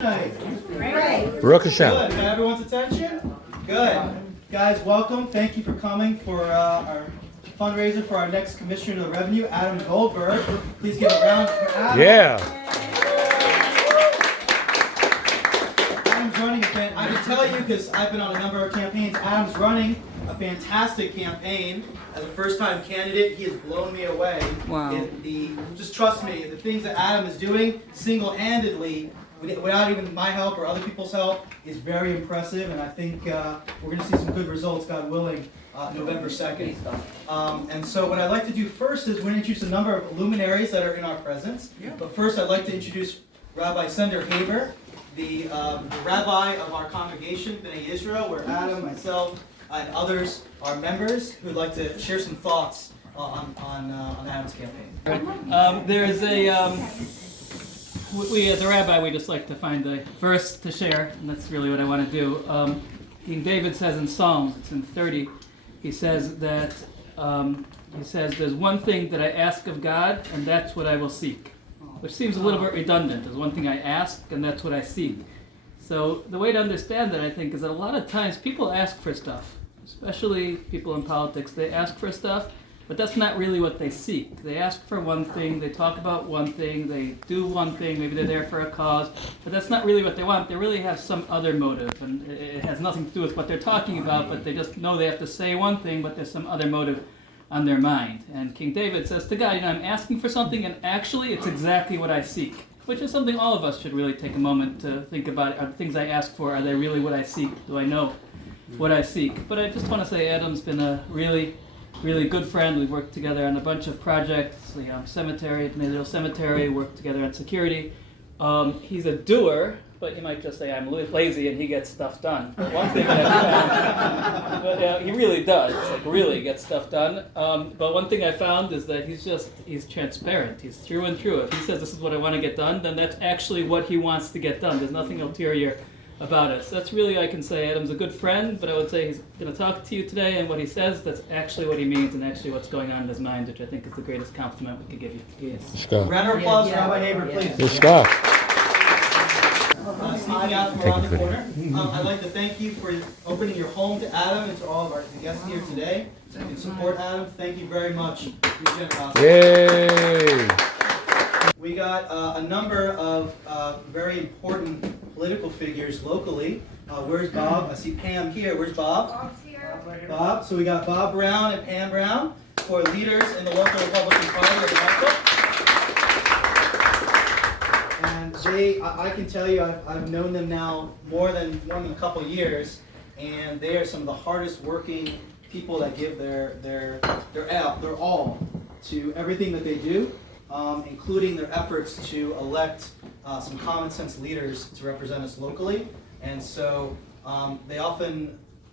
Great. Baruch Hashem. Good. Got everyone's attention? Good. Guys, welcome. Thank you for coming for our fundraiser for our next Commissioner of the Revenue, Adam Goldberg. Please give a round for Adam. Yeah. Adam's running I can tell you because I've been on a number of campaigns. Adam's running a fantastic campaign. As a first-time candidate, he has blown me away. Wow. Just trust me, the things that Adam is doing single-handedly, without even my help or other people's help, is very impressive, and I think we're going to see some good results, God willing, November 2nd. And so what I'd like to do first is we're going to introduce a number of luminaries that are in our presence. But first I'd like to introduce Rabbi Haber, the rabbi of our congregation, B'nai Israel, where Adam, myself, and others are members who would like to share some thoughts on Adam's campaign. There's we as a rabbi, we just like to find a verse to share, and that's really what I want to do. King David says in Psalms, it's in 30, he says that, there's one thing that I ask of God, and that's what I will seek. Which seems a little bit redundant. There's one thing I ask, and that's what I seek. So the way to understand that, I think, is that a lot of times people ask for stuff, especially people in politics. They ask for stuff, but that's not really what they seek. They ask for one thing, they talk about one thing, they do one thing, maybe they're there for a cause, but that's not really what they want. They really have some other motive, and it has nothing to do with what they're talking about, but they just know they have to say one thing, but there's some other motive on their mind. And King David says to God, I'm asking for something, and actually it's exactly what I seek, which is something all of us should really take a moment to think about. Are the things I ask for, are they really what I seek? Do I know what I seek? But I just want to say Adam's been a really good friend. We've worked together on a bunch of projects, the cemetery, B'nai Cemetery, worked together on security. He's a doer, but you might just say I'm lazy and he gets stuff done. But one thing that I found, but he really does, really gets stuff done. But one thing I found is that he's transparent. He's through and through. If he says this is what I want to get done, then that's actually what he wants to get done. There's nothing ulterior about it. So that's really, I can say, Adam's a good friend, but I would say he's going to talk to you today, and what he says, that's actually what he means and actually what's going on in his mind, which I think is the greatest compliment we could give you. Yes. Round of applause for Rabbi Haber, please. Good stuff. Sneaking out from around the corner. I'd like to thank you for opening your home to Adam and to all of our guests here today. So you can support Adam. Thank you very much for your generosity. Yay! We got a number of very important political figures locally. Where's Bob? I see Pam here. Where's Bob? Bob's here. Bob. So we got Bob Brown and Pam Brown, who are leaders in the local Republican Party of Marshall. And I can tell you, I've known them now more than a couple years, and they are some of the hardest working people that give their all to everything that they do. Including their efforts to elect some common sense leaders to represent us locally. And so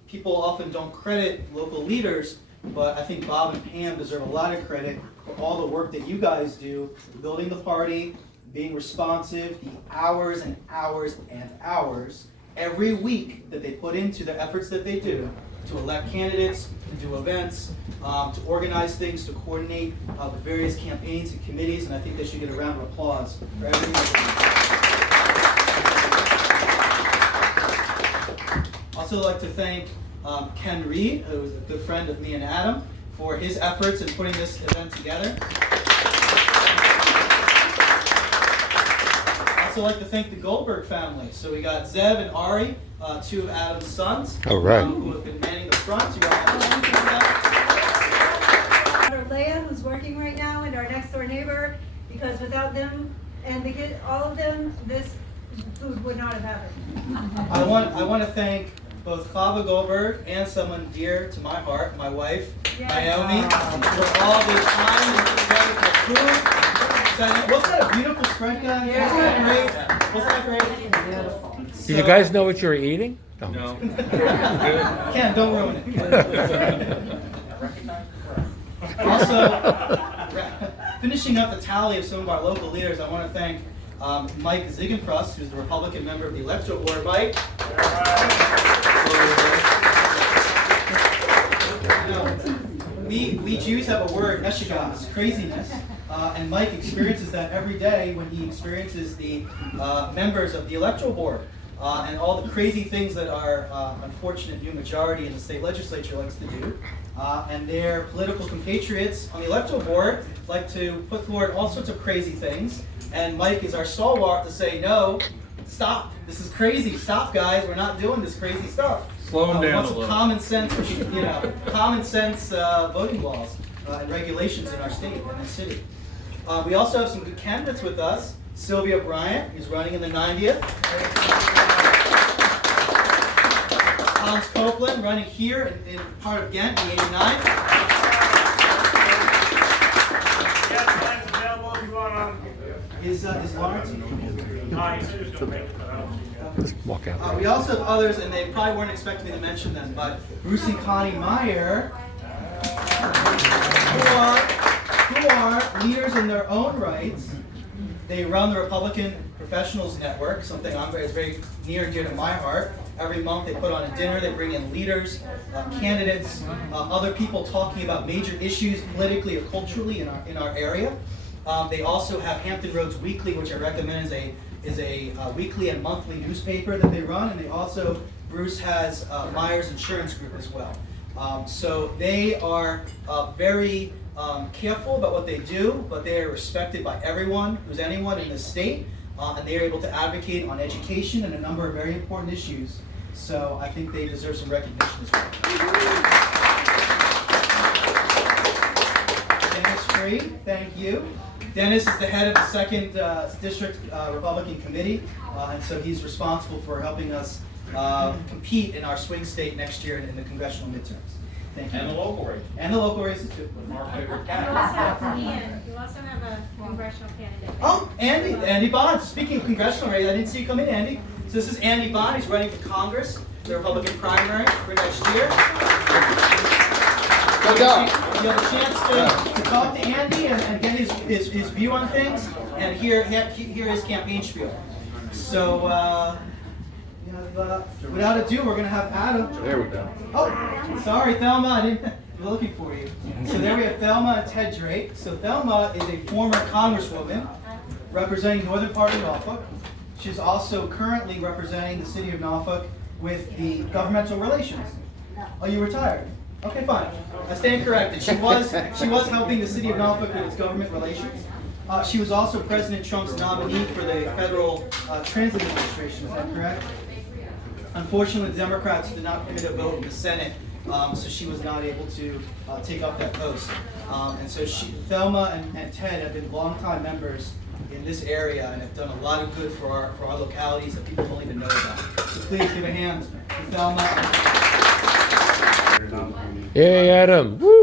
people often don't credit local leaders, but I think Bob and Pam deserve a lot of credit for all the work that you guys do, building the party, being responsive, the hours and hours and hours every week that they put into the efforts that they do to elect candidates, to do events, to organize things, to coordinate with various campaigns and committees, and I think they should get a round of applause for everything they do. Also like to thank Ken Reed, who is a good friend of me and Adam, for his efforts in putting this event together. Also like to thank the Goldberg family. So we got Zeb and Ari, two of Adam's sons, All right. who have been manning the front. You got Leah, who's working right now, and our next door neighbor, because without them and the kid, all of them, this food would not have happened. I want to thank both Chava Goldberg and someone dear to my heart, my wife, Yes. Naomi, for all the time and together for food. Wasn't that a beautiful spread, guys? Yeah. Wasn't that great? Beautiful. Did you guys know what you were eating? No. Ken, don't ruin it. Also, finishing up the tally of some of our local leaders, I want to thank Mike Ziegenfrust, who's the Republican member of the Electoral Board. Mike. We Jews have a word, meshigas, craziness. And Mike experiences that every day when he experiences the members of the electoral board and all the crazy things that our unfortunate new majority in the state legislature likes to do. And their political compatriots on the electoral board like to put forward all sorts of crazy things. And Mike is our stalwart to say, no, stop, this is crazy, stop guys, we're not doing this crazy stuff. Slow them down a little. Common sense, common sense voting laws and regulations in our state, in this city. We also have some good candidates with us. Sylvia Bryant, who's running in the 90th. Hans Copeland, running here in part of Ghent, the 89th. Is Lawrence? Just walk out. We also have others, and they probably weren't expecting me to mention them, but Bruce and Connie Meyer, who are leaders in their own rights. They run the Republican Professionals Network, something is very near and dear to my heart. Every month they put on a dinner, they bring in leaders, candidates, other people talking about major issues politically or culturally in our area. They also have Hampton Roads Weekly, which I recommend is a weekly and monthly newspaper that they run, and they also, Bruce has Myers Insurance Group as well. So they are very careful about what they do, but they are respected by everyone who's anyone in the state, and they are able to advocate on education and a number of very important issues. So I think they deserve some recognition as well. Dennis Free, thank you. Dennis is the head of the 2nd District Republican Committee, and so he's responsible for helping us compete in our swing state next year in the congressional midterms. Thank you. And the local race. And the local races too. Our favorite You cat. also have a congressional candidate. Oh, Andy Bond. Speaking of congressional race, I didn't see you come in, Andy. So this is Andy Bond. He's running for Congress, the Republican primary for next year. Good job. You have a chance to talk to Andy and get his view on things and hear his campaign spiel. So, without ado, we're going to have Adam. There we go. Oh, sorry, Thelma. I didn't. We're looking for you. So there we have Thelma and Ted Drake. So Thelma is a former congresswoman representing northern part of Norfolk. She's also currently representing the city of Norfolk with the governmental relations. Oh, you retired? Okay, fine. I stand corrected. She was helping the city of Norfolk with its government relations. She was also President Trump's nominee for the Federal Transit Administration. Is that correct? Unfortunately, the Democrats did not permit a vote in the Senate, so she was not able to take up that post. And so Thelma and Ted have been longtime members in this area and have done a lot of good for our localities that people don't even know about. So please give a hand to Thelma. Yay, Adam. Woo!